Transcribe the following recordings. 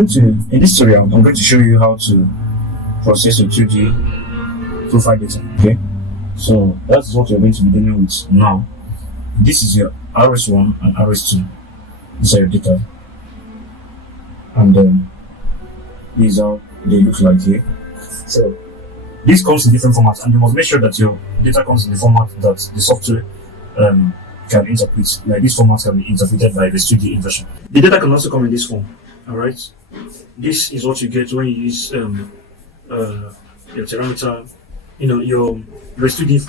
in this tutorial, I'm going to show you how to process your 2D profile data. Okay, so that's what we're going to be dealing with now. This is your RS1 and RS2. These are your data, and these are how they look like here. So this comes in different formats, and you must make sure that your data comes in the format that the software can interpret. Like this format can be interpreted by Res2DInv. The data can also come in this form. Alright, this is what you get when you use your parameter. You know, your Res2DInv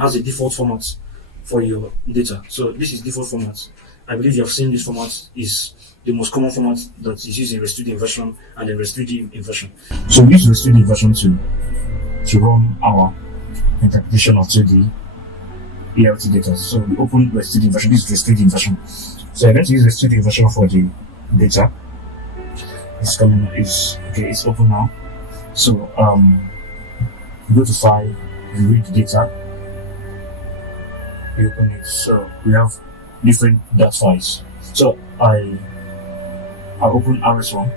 has a default format for your data. So this is default format. I believe you have seen this format is the most common format that is used in Res2DInv and then Res2DInv. So we use Res2DInv to run our interpretation of 2D ELT data. So we open Res2DInv. This is Res2DInv. So I'm going to use Res2DInv for the data. It's coming. It's open now. So you go to file, you read the data, you open it. So we have different data files. So I open RS1.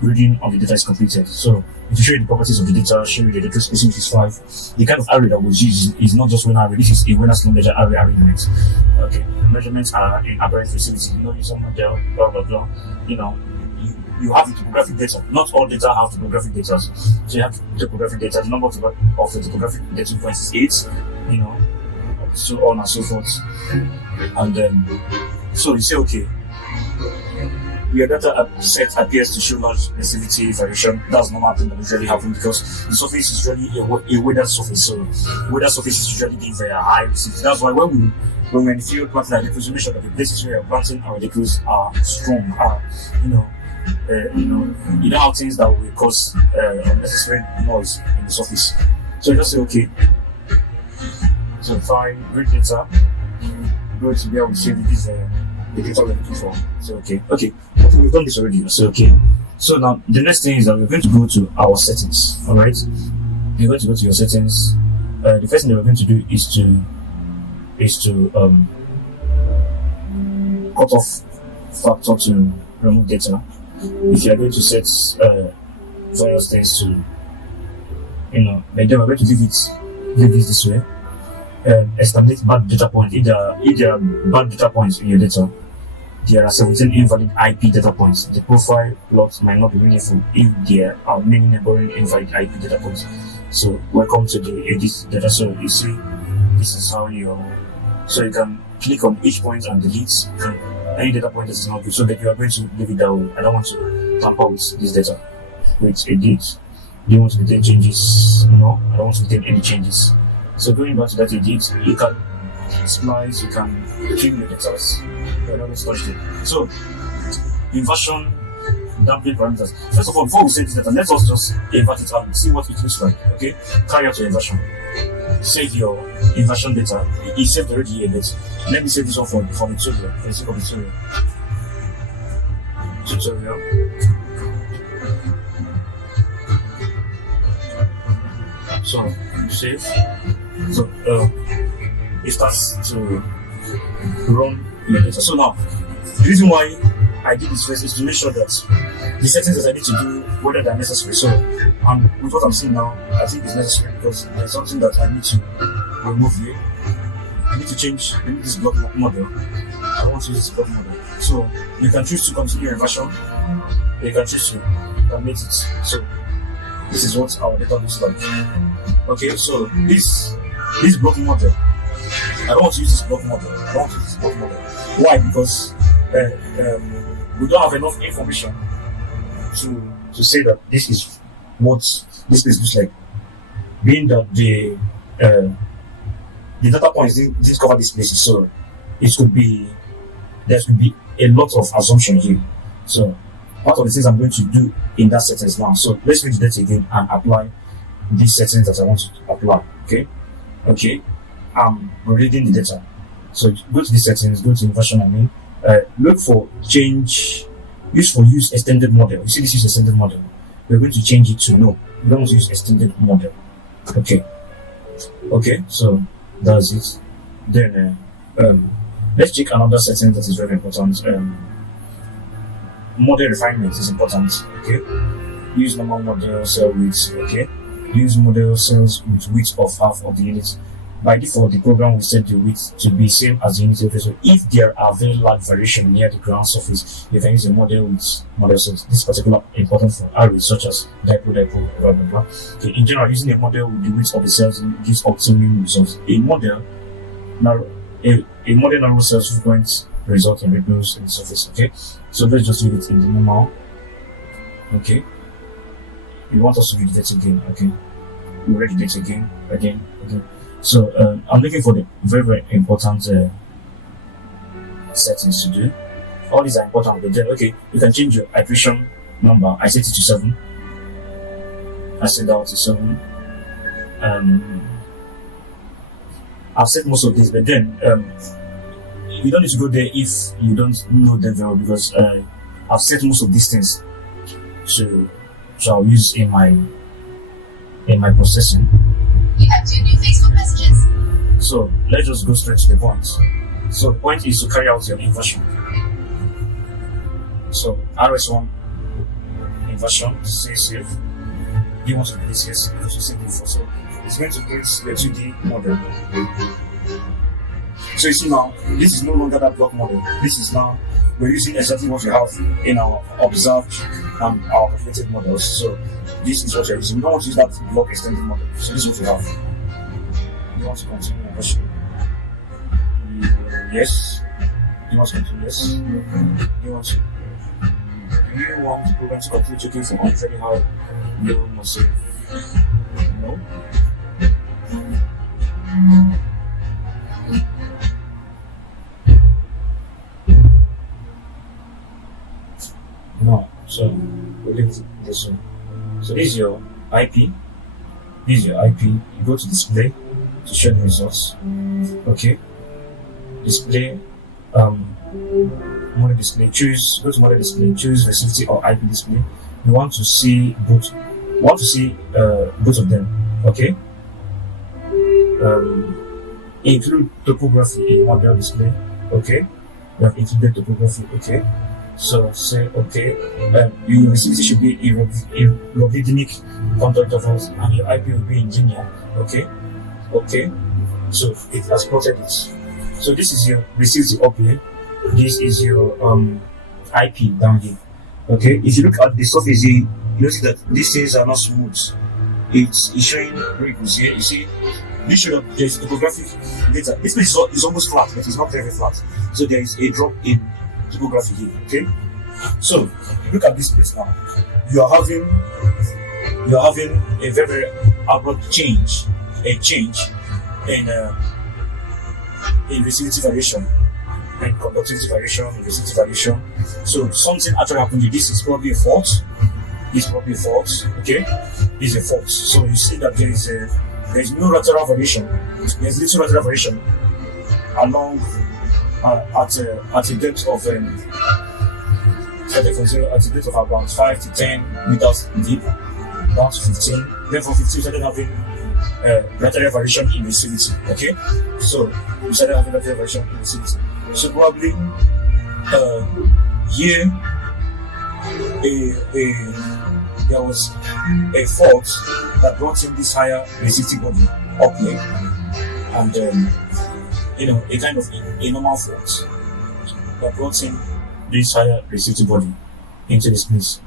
Reading of the data is completed. So if you show you the properties of the data, show you the data spacing, which is 5. The kind of array that was used is not just one array. This is a Wenner measure array arrangement. Okay, the measurements are in aberrant resistivity. You know, some model, blah blah blah. You know, you have the topographic data. Not all data have topographic data. So you have the topographic data. The number of the topographic data points is 8. You know, so on and so forth. And then, so you say, okay, your data set appears to show large resistivity variation. That's normal thing that usually happens because the surface is usually a weathered surface. So weathered surface is usually being very high resistivity. That's why when we're in the field planting our decals, we make sure that the places where we're planting our decals are strong. You don't have things that will cause unnecessary noise in the surface. So you just say okay. So fine, read data. Go to be able to save this the data we're looking for. So okay, we've done this already. So okay. So now the next thing is that we're going to go to our settings. All right, you're going to go to your settings. The first thing that we're going to do is to cut off factor to remove data. If you are going to set various things to, then we're going to leave it this way. Establish bad data points. If there are bad data points in your data, there are 17 invalid IP data points. The profile plot might not be meaningful if there are many neighboring invalid IP data points. So welcome to the edit data. So you see, this is how you can click on each point and delete any data point that is not good. So that you are going to leave it that way. I don't want to tamper with this data. With edit, do you want to retain changes? No, I don't want to retain any changes. So going back to that edit, you can splice, you can trim your data. You're not going to touch it. So inversion, damping parameters. First of all, before we set this data, let us just invert it and see what it looks like. Okay, carry out your inversion. Save your inversion data. It's saved already here, but let me save this one for the tutorial, for the sake of the tutorial. So save. So it starts to run your data. So now, the reason why I did this first is to make sure that the settings that I need to do, whether they're necessary. So, with what I'm seeing now, I think it's necessary because there's something that I need to remove here. I need to change this block model. I want to use this block model. So, you can choose to continue your inversion. You can choose to terminate it. So, this is what our data looks like. Okay, so this block model, I don't want to use this block model. I want to use this block model. Why? Because we don't have enough information to say that this is what this place looks like. Being that the data points didn't cover these places, so there could be a lot of assumption here. So part of the things I'm going to do in that settings now. So let's read the data again and apply these settings that I want to apply. Okay. I'm reading the data. So go to the settings, go to inversion. Look for change. Use extended model. You see this is extended model. We're going to change it to no. We don't use extended model. Okay. So that's it. Then let's check another setting that is very important. model refinement is important. Okay, use normal model cell width. Okay, use model cells with width of half of the unit. By default, the program will set the width to be same as the unit surface. So if there are very large variation near the ground surface, you can use a model with model cells. This is particularly important for arrays such as dipole, blah blah blah. Okay, in general, using a model with the width of the cells gives optimum results. A model narrow cells frequent result in ripples in the surface. Okay, so let's just leave it in the normal. Okay, we want us to do the data again. Okay, we read the data again. So I'm looking for the very important settings to do. All these are important, but then okay, you can change your iteration number. I set it to 7. I set that to 7. I've set most of this, but then you don't need to go there if you don't know them very well, because I've set most of these things to I'll use in my processing. You have 2 new Facebook messages. So let's just go straight to the point. So the point is to carry out your inversion. So RS1 inversion, say save. Do you want to do this? Yes, because you said before. So it's going to create the 2D model. So you see now, this is no longer that block model. This is now, we're using exactly what we have in our observed and our calculated models. So this is what you're using. We don't want to use that block extended model. So this is what we have. You want to continue inversion? Yes. You want to continue? Yes. You want to? Do you want the program to continue checking for exactly how you must say no? No. So we'll leave this one. So this is your IP. You go to display to show the results. Okay. Display, model display. Go to model display. Choose resistivity or IP display. You want to see both. Both of them. Okay. Include topography in model display. Okay. We have included topography. Okay. So say okay, your resistivity should be in logarithmic contour intervals and your IP will be in linear. Okay, so it has plotted it. So this is your resistivity up here. This is your IP down here. Okay, if you look at the surface here, you notice that these things are not smooth. It's showing wrinkles here. You see, this show that there is topographic data. This place is almost flat, but it's not very flat. So there is a drop in topography here. Okay, so look at this place now. You are having a very abrupt change in resistivity variation and conductivity variation and resistivity variation. So something actually happened here. This is probably a fault. Okay, this is a fault. So you see that there is no lateral variation. There's little lateral variation along at a depth of about 5 to 10 meters deep, down to 15. Then from 15 we started having lateral variation in resistivity. Okay, so we started having lateral variation in resistivity. So probably here there was a fault that brought in this higher resistive body up here, and a kind of a normal fault that brought in this higher resistive body into this place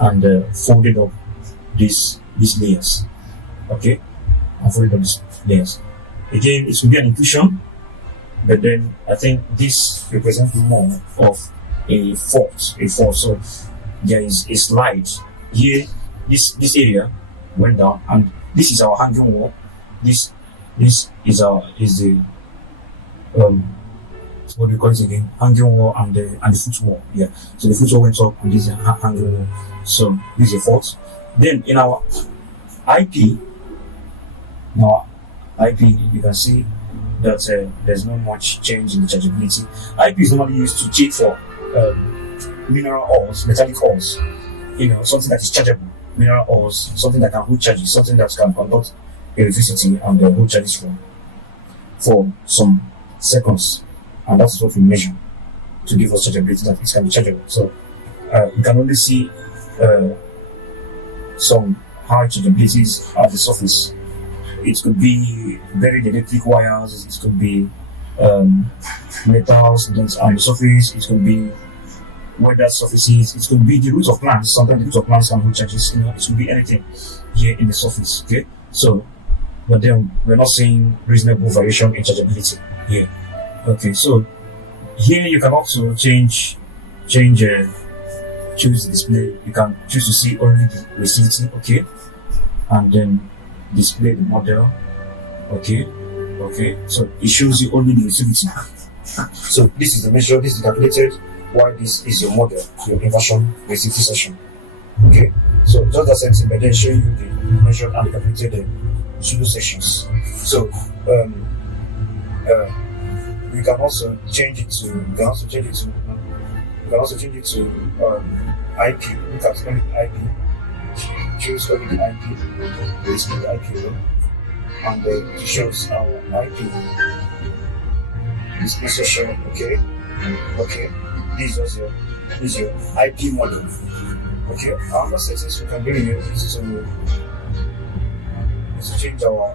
and folded up these layers. Okay, and folded up these layers. Again, it will be an inclusion, but then I think this represents more of a fault. So there is a slide here. This area went down, and this is our hanging wall. This is the what do we call it again? Hanging wall and the foot wall. Yeah. So the foot wall went up, and this is a hanging wall. So this is a fault. Then in our IP, you can see that there's not much change in the chargeability. IP is normally used to check for mineral ores, metallic ores. Something that is chargeable. Mineral ores, something that can hold charges, something that can conduct electricity and hold charges for some seconds. And that's what we measure to give us chargeability, that it can be chargeable. So you can only see some high changeabilities at the surface. It could be very electric wires, it could be metals that's on the surface, it could be weathered surfaces, it could be the roots of plants. Sometimes the roots of plants can hold changes, it could be anything here in the surface. Okay, so but then we're not seeing reasonable variation in chargeability here. Okay, so here you can also choose the display. You can choose to see only the resistivity, okay, and then display the model, okay. So it shows you only the resistivity. So this is the measure, this is calculated, while this is your model, your inversion resistivity section. Okay, so just that same thing, but then showing you the measured and the calculated pseudo sections. So we can also change it to IP. Look at only IP. Choose only the IP. Display the IP row, and it shows our IP display section. Okay. This is your IP model. Okay. Another settings we can do here is to change our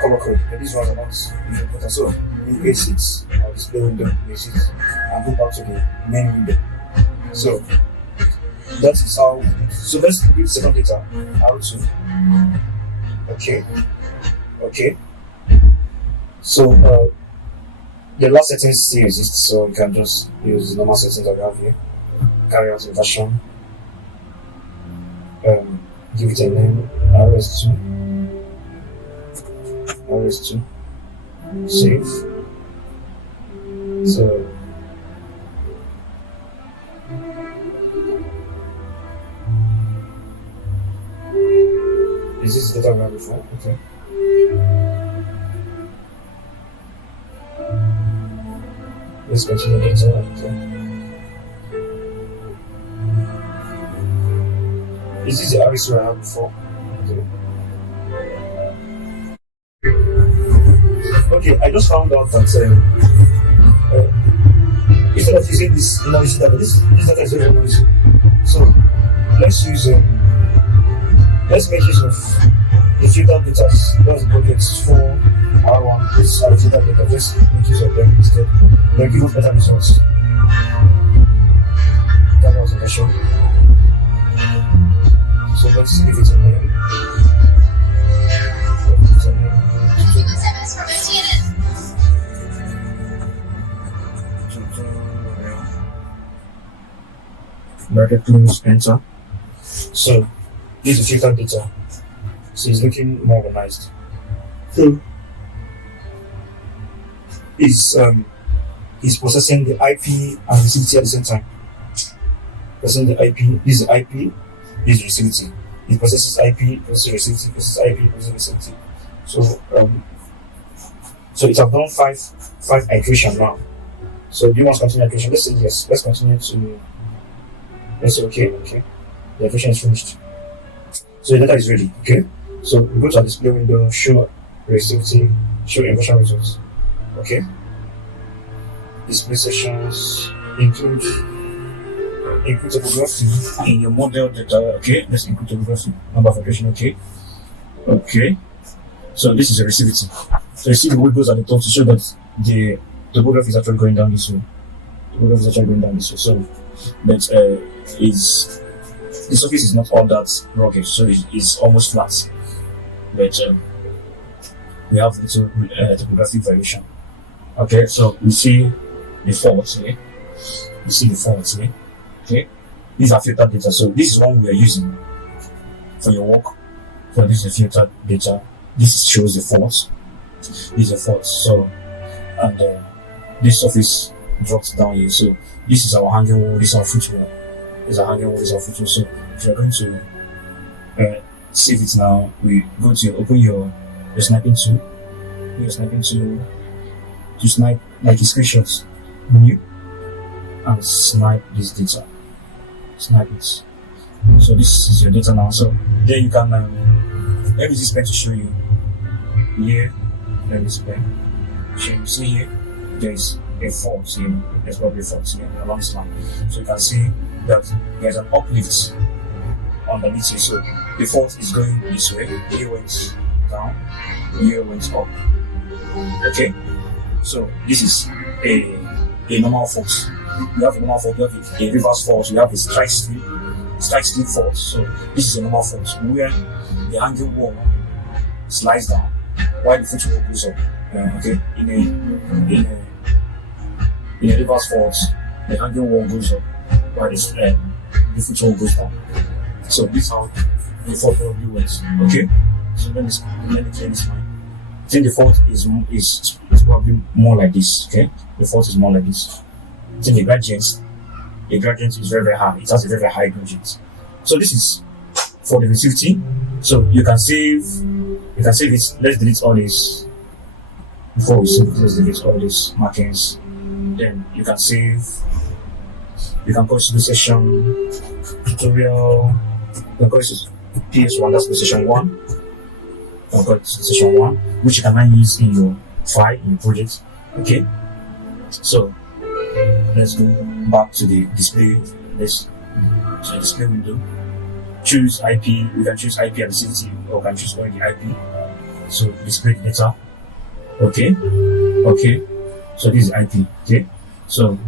color code. But these ones are not really important. So we exit our display window, exit, and go back to the main window. So that is how. So let's do the second data. How to. Okay. So the last settings still exist, so you can just use the normal settings that we have here. Carry out inversion. Give it a name. RS2. Save. So is this data we had before? Okay. Let's continue data. Okay. Is this the RS we had before? Okay, I just found out that instead of using this noisy data, this data is very noisy. So let's make use of the filtered data. That's the buckets 4, R1, this are the filtered data. Just make use of them instead. They'll give us better results. That was the version. So let's give it a name. Bracket close, enter. So this is filtered data. So it's looking more organized. So he's processing the IP and resistivity at the same time. Processing the IP, this is IP, this is resistivity. It processes IP, processes resistivity, processes IP, processes resistivity. So it has done five iterations now. So do you want to continue iteration? Let's say yes. Let's continue to. Let's say okay. The iteration is finished. So the data is ready. Okay. So we go to our display window, show resistivity, show inversion results. Okay. Display sections include topography in your model data. Okay. Let's include topography, number of iteration. Okay. So this is a resistivity. So you see the wiggles at the top to show that the topography is actually going down this way. So but the surface is not all that rugged, so it's almost flat. But we have little topographic variation. Okay, so we see the faults here. Okay, these are filtered data. So this is one we are using for your work. So this is filtered data. This shows the faults. These are faults. So and this surface drops down here. So this is our hanging wall. This is our footwall. So if you're going to save it now, we go to open your sniping tool. To snipe like a screenshot. New and snipe this data. Snipe it. So this is your data now. So there you can let me just pen to show you. Here, let me pen. So you see here, there is a fault here. There's probably a fault here along this line. So you can see that there's an uplift underneath here. So the fault is going this way. Here went down, here went up. Okay, so this is a normal fault. You have a normal fault, you have a reverse fault, you have a strike slip fault. So this is a normal fault where the hanging wall slides down while the footwall goes up. Okay, in a reverse fault, the hanging wall goes up while the footwall goes down. So this is how the fault probably works. Okay, so let me clear this line. I think the fault is probably more like this. Okay, the fault is more like this. I think the gradient is very, very high. It has a very, very high gradient. So this is for the resistivity. So you can save it. Let's delete all this before we save it. Let's delete all these markings. Then you can save. You can go to the session tutorial. You can go to PS1. That's the session 1. You can go to session 1, which you can now use in your file in your project. Okay. So let's go back to the display. Display window. Choose IP. We can choose IP and resistivity, or can choose only the IP. So display data. Okay. So this is IP. Okay. So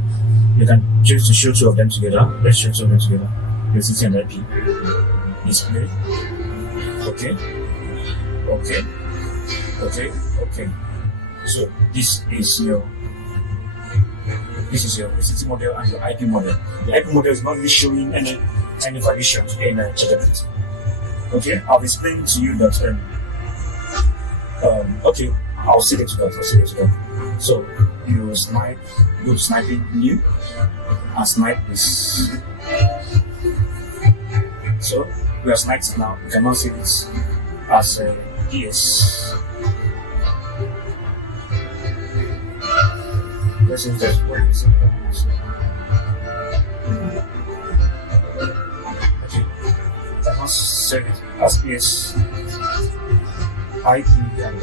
you can choose to show two of them together. Let's show two of them together. Resistivity and IP. Display. Okay. So this is your resistivity model and your IP model. The IP model is not really showing any variation in checkability. Okay, I've explained to you that. Okay, I'll see it to that. So you go to sniping new, and snipe this. So we are sniped now. You cannot see this as PS. Let's use that word. Okay, I must save it as PS IP and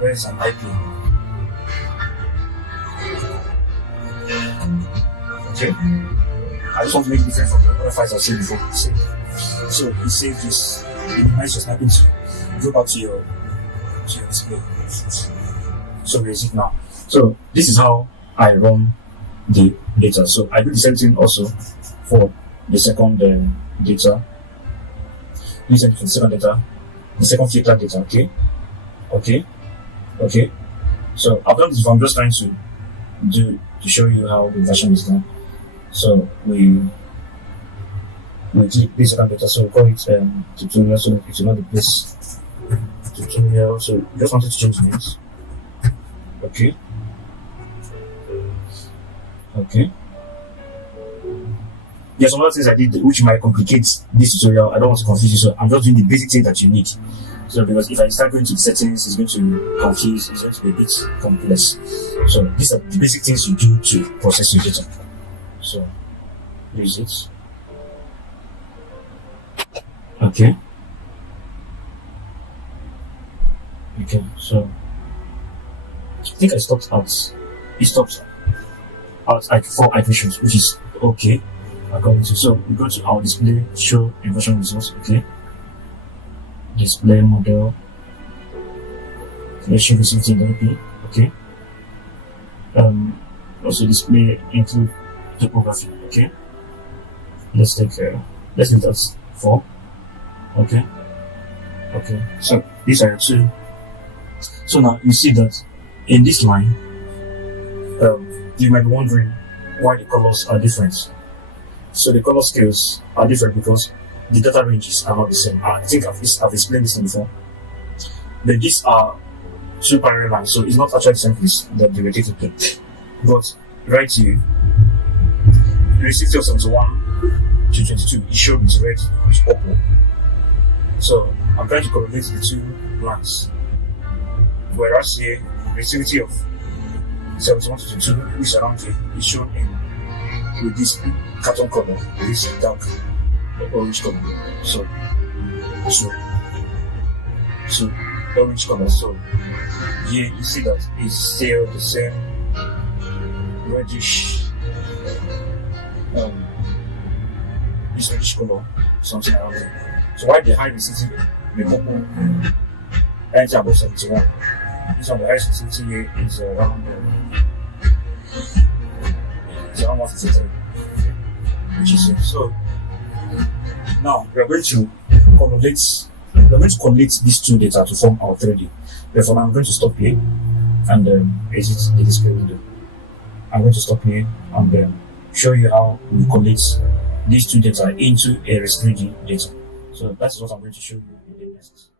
where is an IP? Okay, I just want to make it different from the other files I've seen before. So you save this. It minimize your sniping to go back to your display. So we exit now. So this is how I run the data. So I do the same thing also for the second data. You send it for the second data, the second filter data. Okay. So I've done this. I'm just trying to show you how the version is done. So we click this second data. So we call it tutorial. So it's not the place tutorial. So just wanted to change names. Okay. There's some other things I did which might complicate this tutorial. I don't want to confuse you, so I'm just doing the basic thing that you need. So because if I start going to the settings, it's going to confuse, it's going to be a bit complex. So these are the basic things you do to process your data. So use it. Okay, so I think I stopped at like 4 iterations, which is okay according to. So we go to our display, show inversion results. Okay, display model, let's show resistivity and IP. Okay, also display include topography. Okay, let's do that 4. Okay, so these are your 2. So now you see that in this line, you might be wondering why the colors are different. So the color scales are different because the data ranges are not the same. I think I've explained this before. But these are 2 parallel lines, so it's not actually the same place that they were taken to. But right here, the resistivity of 71 to 22 is shown with red with purple. So I'm trying to correlate the 2 lines. Whereas here, the resistivity of 71 to 22, which is around here, is shown in with this carton color, this dark orange color. So orange color. So here you see that it's still the same reddish this reddish color, something around there. So while the high resistivity, the purple ends above 71. This one, the high sensitivity here is around 153, which is it. So now we're going to collate these two data to form our 3D. Therefore, I'm going to stop here and exit the display window. I'm going to stop here and show you how we collate these two data into a Res3D data. So that's what I'm going to show you in the next.